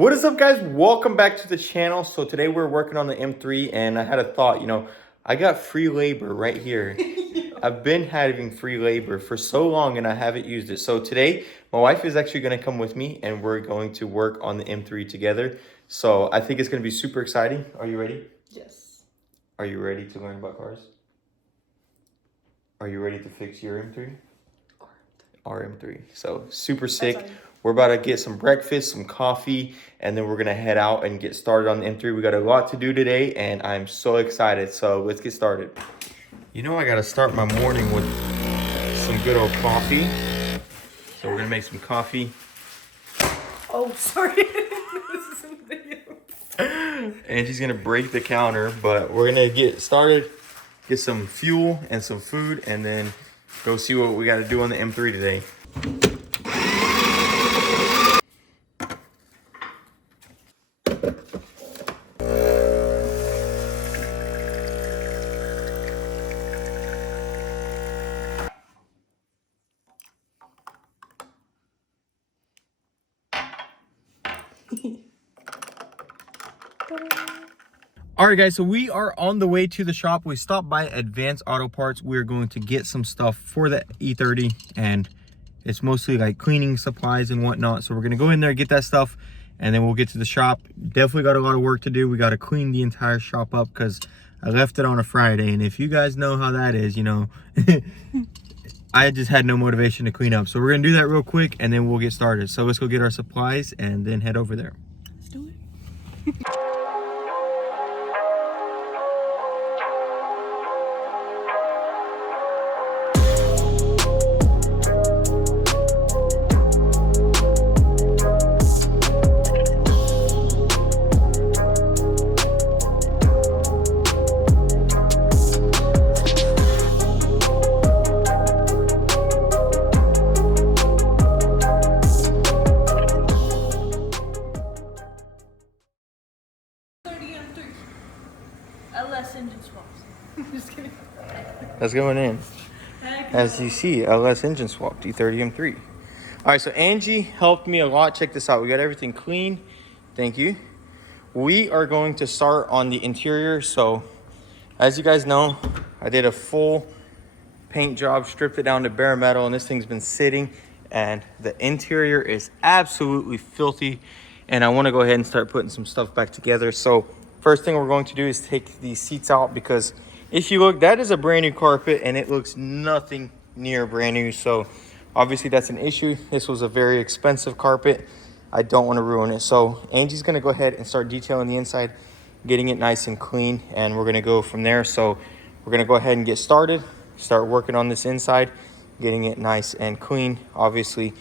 What is up, guys? Welcome back to the channel. So today we're working on the M3 and I had a thought, I got free labor right here. I've been having free labor for so long and I haven't used it. So today my wife is actually going to come with me and we're going to work on the M3 together. So I think it's going to be super exciting. Are you ready? Yes. Are you ready to learn about cars? Are you ready to fix your M3? Our M3. So super sick. We're about to get some breakfast, some coffee, and then we're going to head out and get started on the M3. We got a lot to do today, and I'm so excited. So let's get started. I got to start my morning with some good old coffee. So we're going to make some coffee. Oh, sorry. This is in the video. Angie's going to break the counter, but we're going to get started, get some fuel and some food, and then go see what we got to do on the M3 today. All right, guys, so we are on the way to the shop. We stopped by Advanced Auto Parts. We're going to get some stuff for the E30, and it's mostly like cleaning supplies and whatnot. So we're going to go in there, get that stuff, and then we'll get to the shop. Definitely got a lot of work to do. We got to clean the entire shop up because I left it on a Friday. And if you guys know how that is, I just had no motivation to clean up. So we're going to do that real quick, and then we'll get started. So let's go get our supplies and then head over there. Let's do it. LS engine swaps. Just kidding. That's going in. As you see, LS engine swap, E30M3. All right, so Angie helped me a lot. Check this out. We got everything clean. Thank you. We are going to start on the interior. So as you guys know, I did a full paint job, stripped it down to bare metal, and this thing's been sitting, and the interior is absolutely filthy. And I want to go ahead and start putting some stuff back together. So first thing we're going to do is take these seats out, because if you look, that is a brand new carpet and it looks nothing near brand new. So obviously that's an issue. This was a very expensive carpet. I don't want to ruin it. So Angie's going to go ahead and start detailing the inside, getting it nice and clean, and we're going to go from there. So we're going to go ahead and get started, start working on this inside, getting it nice and clean. Obviously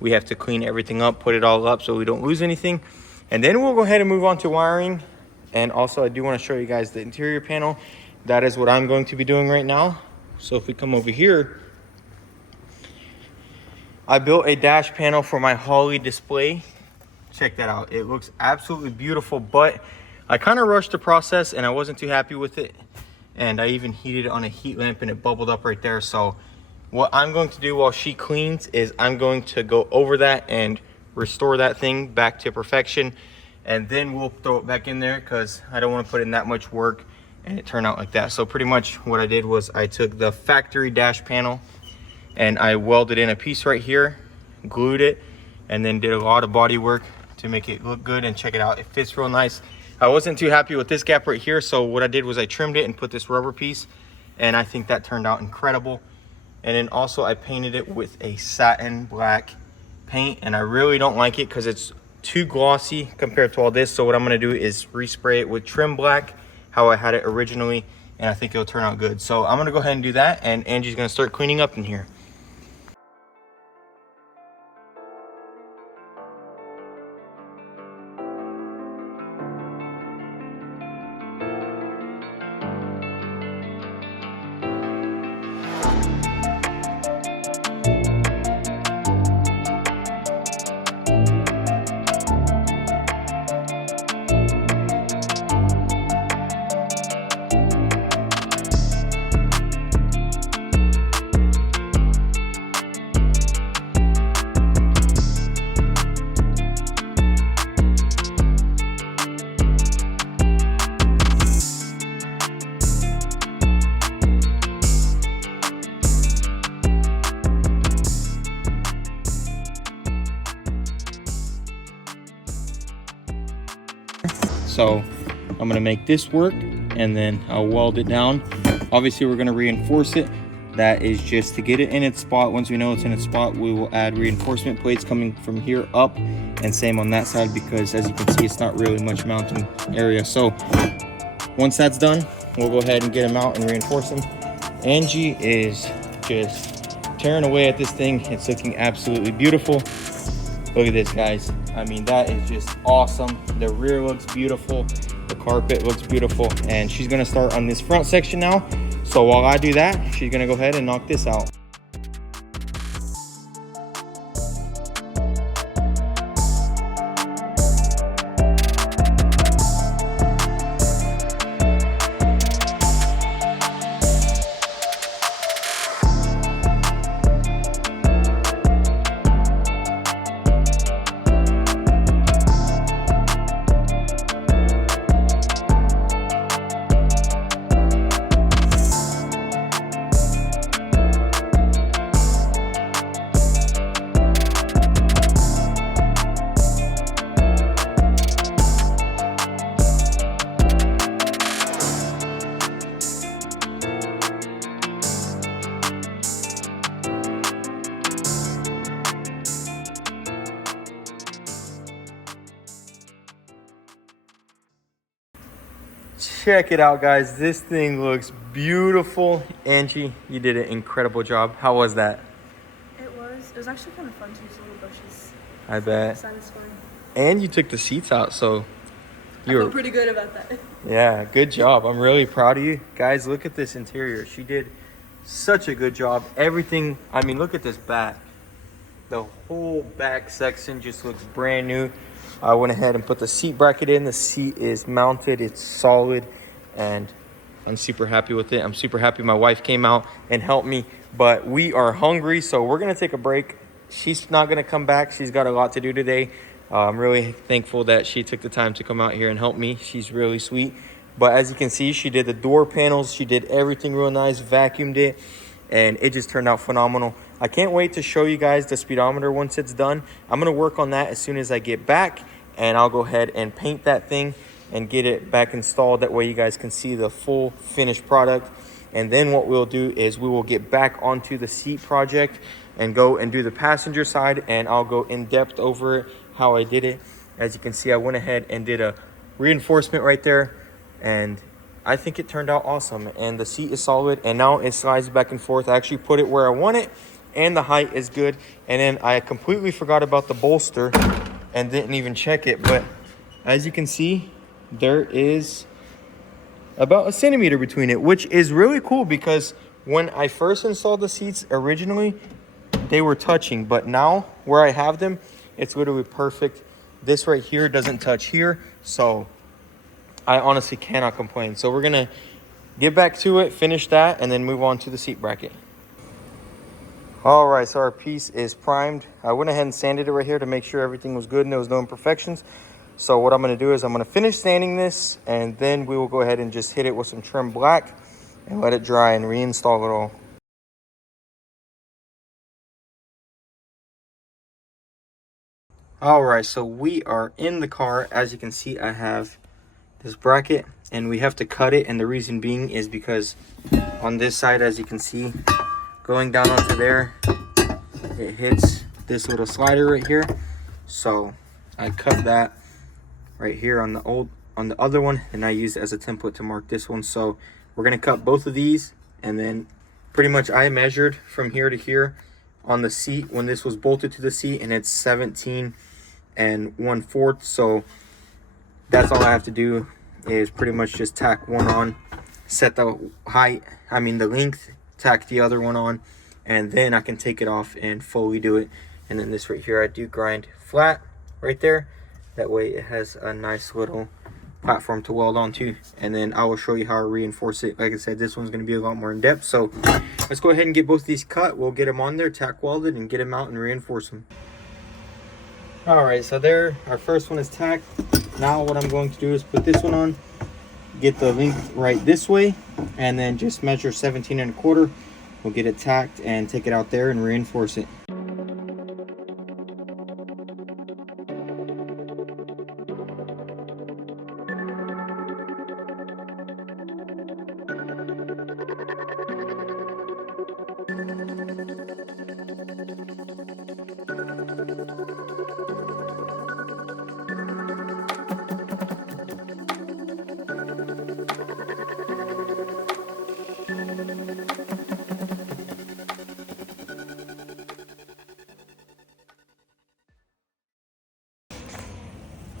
we have to clean everything up, put it all up so we don't lose anything, and then we'll go ahead and move on to wiring. And also I do want to show you guys the interior panel. That is what I'm going to be doing right now. So if we come over here, I built a dash panel for my Holly display. Check that out. It looks absolutely beautiful, but I kind of rushed the process and I wasn't too happy with it. And I even heated it on a heat lamp and it bubbled up right there. So what I'm going to do while she cleans is I'm going to go over that and restore that thing back to perfection. And then we'll throw it back in there because I don't want to put in that much work and it turned out like that. So pretty much what I did was I took the factory dash panel and I welded in a piece right here, glued it, and then did a lot of body work to make it look good. And check it out, it fits real nice. I wasn't too happy with this gap right here, so what I did was I trimmed it and put this rubber piece, and I think that turned out incredible. And then also I painted it with a satin black paint, and I really don't like it because it's too glossy compared to all this. So what I'm going to do is respray it with trim black, how I had it originally, and I think it'll turn out good. So I'm going to go ahead and do that, and Angie's going to start cleaning up in here. So I'm gonna make this work and then I'll weld it down. Obviously we're gonna reinforce it. That is just to get it in its spot. Once we know it's in its spot, we will add reinforcement plates coming from here up, and same on that side, because as you can see, it's not really much mounting area. So once that's done, we'll go ahead and get them out and reinforce them. Angie is just tearing away at this thing. It's looking absolutely beautiful. Look at this, guys. I mean, that is just awesome. The rear looks beautiful. The carpet looks beautiful. And she's gonna start on this front section now. So while I do that, she's gonna go ahead and knock this out. Check it out, guys. This thing looks beautiful. Angie, you did an incredible job. How was that? It was actually kind of fun to use little brushes. I bet. Satisfying. And you took the seats out, so I feel pretty good about that. Yeah, good job. I'm really proud of you. Guys, look at this interior. She did such a good job. Everything, I mean, look at this back. The whole back section just looks brand new. I went ahead and put the seat bracket in. The seat is mounted, it's solid, and I'm super happy with it. I'm super happy my wife came out and helped me, but we are hungry, so we're gonna take a break. She's not gonna come back. She's got a lot to do today. I'm really thankful that she took the time to come out here and help me. She's really sweet. But as you can see, she did the door panels. She did everything real nice, vacuumed it, and it just turned out phenomenal. I can't wait to show you guys the speedometer once it's done. I'm gonna work on that as soon as I get back, and I'll go ahead and paint that thing and get it back installed. That way you guys can see the full finished product. And then what we'll do is we will get back onto the seat project and go and do the passenger side, and I'll go in depth over it, how I did it. As you can see, I went ahead and did a reinforcement right there, and I think it turned out awesome. And the seat is solid, and now it slides back and forth. I actually put it where I want it, and the height is good. And then I completely forgot about the bolster and didn't even check it, but as you can see, there is about a centimeter between it, which is really cool, because when I first installed the seats originally, they were touching, but now where I have them, it's literally perfect. This right here doesn't touch here, so I honestly cannot complain. So we're gonna get back to it, finish that, and then move on to the seat bracket. All right, so our piece is primed. I went ahead and sanded it right here to make sure everything was good and there was no imperfections. So what I'm gonna do is I'm gonna finish sanding this, and then we will go ahead and just hit it with some trim black and let it dry and reinstall it all. All right, so we are in the car. As you can see, I have this bracket, and we have to cut it, and the reason being is because on this side, as you can see, going down onto there, it hits this little slider right here. So I cut that right here on the other one, and I used it as a template to mark this one. So we're gonna cut both of these, and then pretty much I measured from here to here on the seat when this was bolted to the seat, and it's 17 1/4. So that's all I have to do is pretty much just tack one on, set the height, the length, tack the other one on, and then I can take it off and fully do it. And then this right here, I do grind flat right there. That way it has a nice little platform to weld onto, and then I will show you how I reinforce it. Like I said, this one's going to be a lot more in depth. So let's go ahead and get both of these cut. We'll get them on there, tack welded, and get them out and reinforce them. All right, so there, our first one is tacked. Now what I'm going to do is put this one on, get the length right this way, and then just measure 17 1/4. We'll get it tacked and take it out there and reinforce it.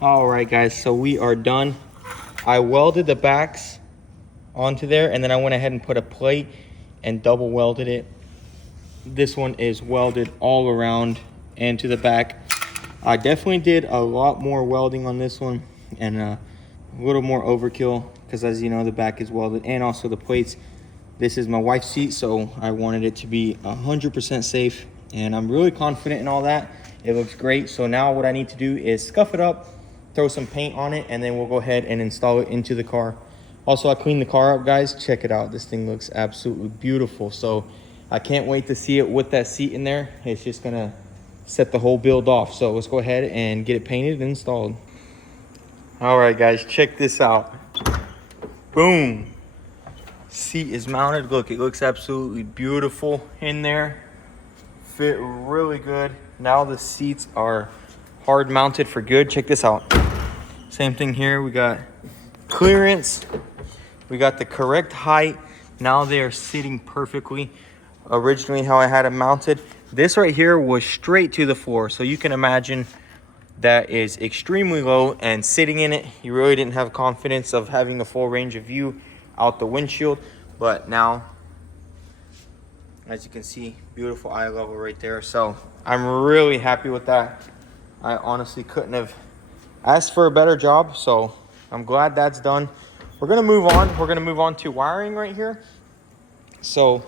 All right, guys, so we are done. I welded the backs onto there, and then I went ahead and put a plate and double welded it. This one is welded all around and to the back. I definitely did a lot more welding on this one and a little more overkill because, as you know, the back is welded and also the plates. This is my wife's seat, so I wanted it to be 100% safe, and I'm really confident in all that. It looks great. So now what I need to do is scuff it up, throw some paint on it, and then we'll go ahead and install it into the car. Also, I cleaned the car up, guys. Check it out. This thing looks absolutely beautiful. So I can't wait to see it with that seat in there. It's just gonna set the whole build off. So let's go ahead and get it painted and installed. All right, guys, check this out. Boom. Seat is mounted. Look, it looks absolutely beautiful in there. Fit really good. Now the seats are hard mounted for good. Check this out. Same thing here. We got clearance. We got the correct height. Now they are sitting perfectly. Originally how I had them mounted, this right here was straight to the floor. So you can imagine that is extremely low, and sitting in it, you really didn't have confidence of having a full range of view out the windshield. But now, as you can see, beautiful eye level right there. So I'm really happy with that. I honestly couldn't have asked for a better job. So I'm glad that's done. We're gonna move on. We're gonna move on to wiring right here. So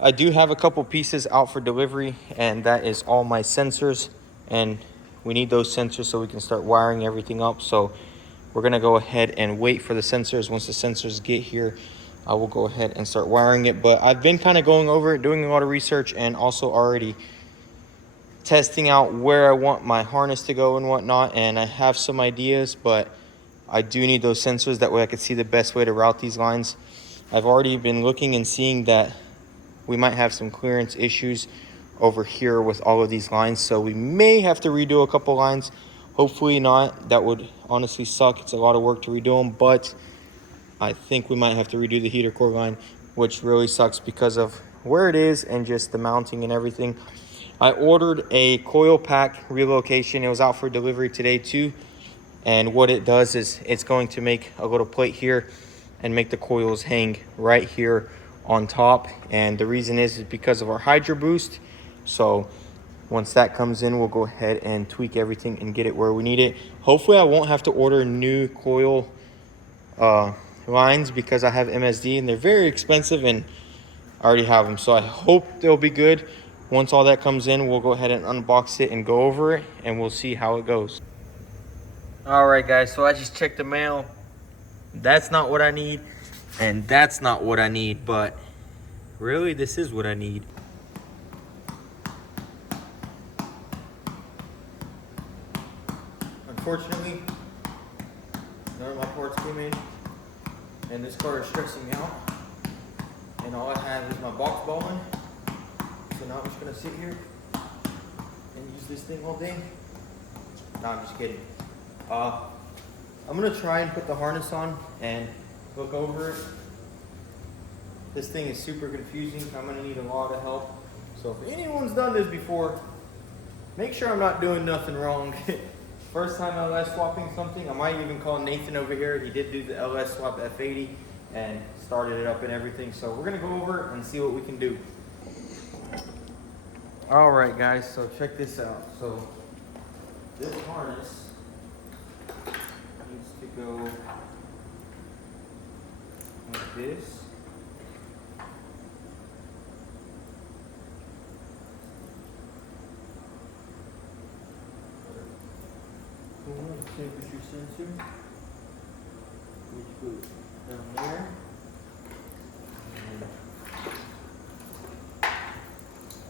I do have a couple pieces out for delivery, and that is all my sensors, and we need those sensors so we can start wiring everything up. So we're gonna go ahead and wait for the sensors. Once the sensors get here, I will go ahead and start wiring it. But I've been kind of going over it, doing a lot of research, and also already testing out where I want my harness to go and whatnot. And I have some ideas, but I do need those sensors. That way I can see the best way to route these lines. I've already been looking and seeing that we might have some clearance issues over here with all of these lines. So we may have to redo a couple lines. Hopefully not. That would honestly suck. It's a lot of work to redo them, but I think we might have to redo the heater core line, which really sucks because of where it is and just the mounting and everything. I ordered a coil pack relocation. It was out for delivery today too. And what it does is it's going to make a little plate here and make the coils hang right here on top. And the reason is because of our Hydro Boost. So once that comes in, we'll go ahead and tweak everything and get it where we need it. Hopefully I won't have to order new coil lines because I have MSD and they're very expensive and I already have them. So I hope they'll be good. Once all that comes in, we'll go ahead and unbox it and go over it, and we'll see how it goes. All right, guys, so I just checked the mail. That's not what I need, and that's not what I need, but really this is what I need. Unfortunately, none of my parts came in, and this car is stressing me out, and all I have is my box bowling. So now I'm just gonna sit here and use this thing all day. No, I'm just kidding. I'm gonna try and put the harness on and look over it. This thing is super confusing. I'm gonna need a lot of help. So if anyone's done this before, make sure I'm not doing nothing wrong. First time LS swapping something, I might even call Nathan over here. He did do the LS swap F80 and started it up and everything. So we're gonna go over and see what we can do. All right, guys, so check this out. So this harness needs to go like this. Temperature sensor, which goes down there. And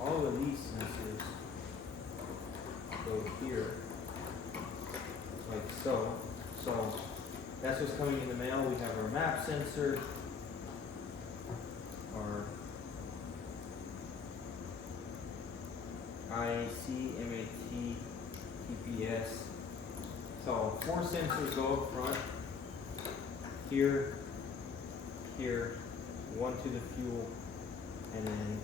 all of these sensors go here, like so. So that's what's coming in the mail. We have our map sensor, our IC, MAT, TPS. So 4 sensors go up front, here, here, 1 to the fuel, and then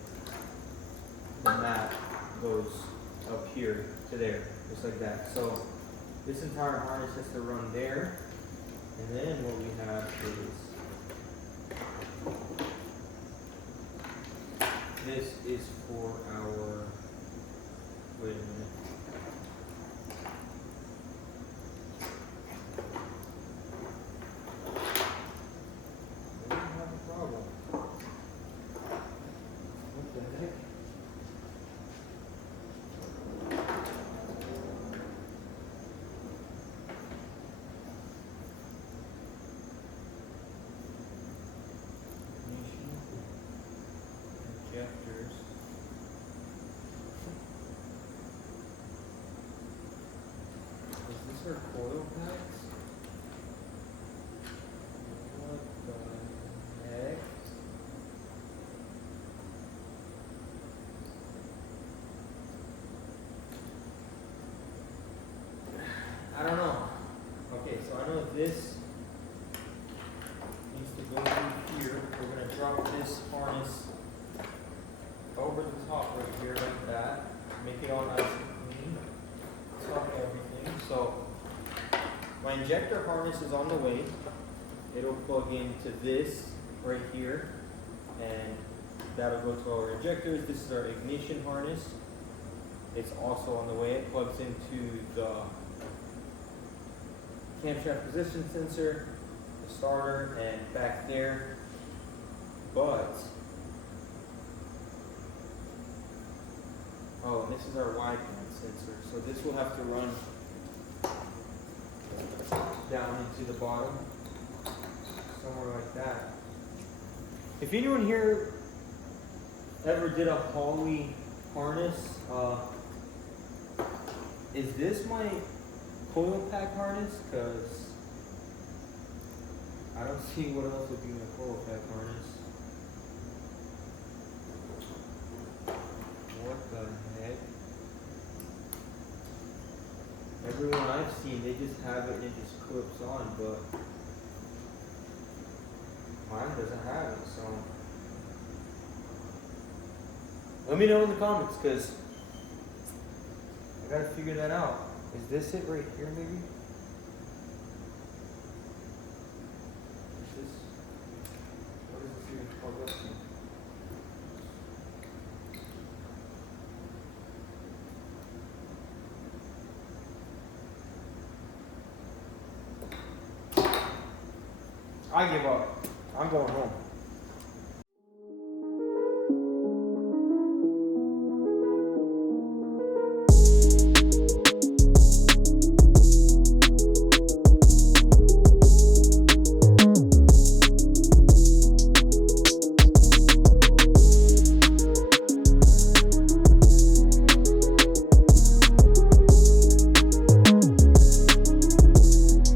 the map goes up here to there, just like that. So This entire harness has to run there. And then what we have is this is for our, wait a minute. We have a problem. What the heck? Injectors. Is this our coil packs? What the heck? I don't know. Okay, so I know this needs to go through here. We're going to drop this harness over the top right here like that. Make it all nice and clean. Stop everything. So my injector harness is on the way. It'll plug into this right here, and that'll go to our injectors. This is our ignition harness. It's also on the way. It plugs into the camshaft position sensor, the starter, and back there. But oh, and this is our Y band sensor. So this will have to run down into the bottom, somewhere like that. If anyone here ever did a Holley harness, is this my coil pack harness? Because I don't see what else would be my coil pack harness. What the heck? Everyone I've seen, they just have it and it just clips on, but mine doesn't have it, so let me know in the comments, because I gotta figure that out. Is this it right here, maybe? Is this, what is this even plugged up to? I give up. I'm going home.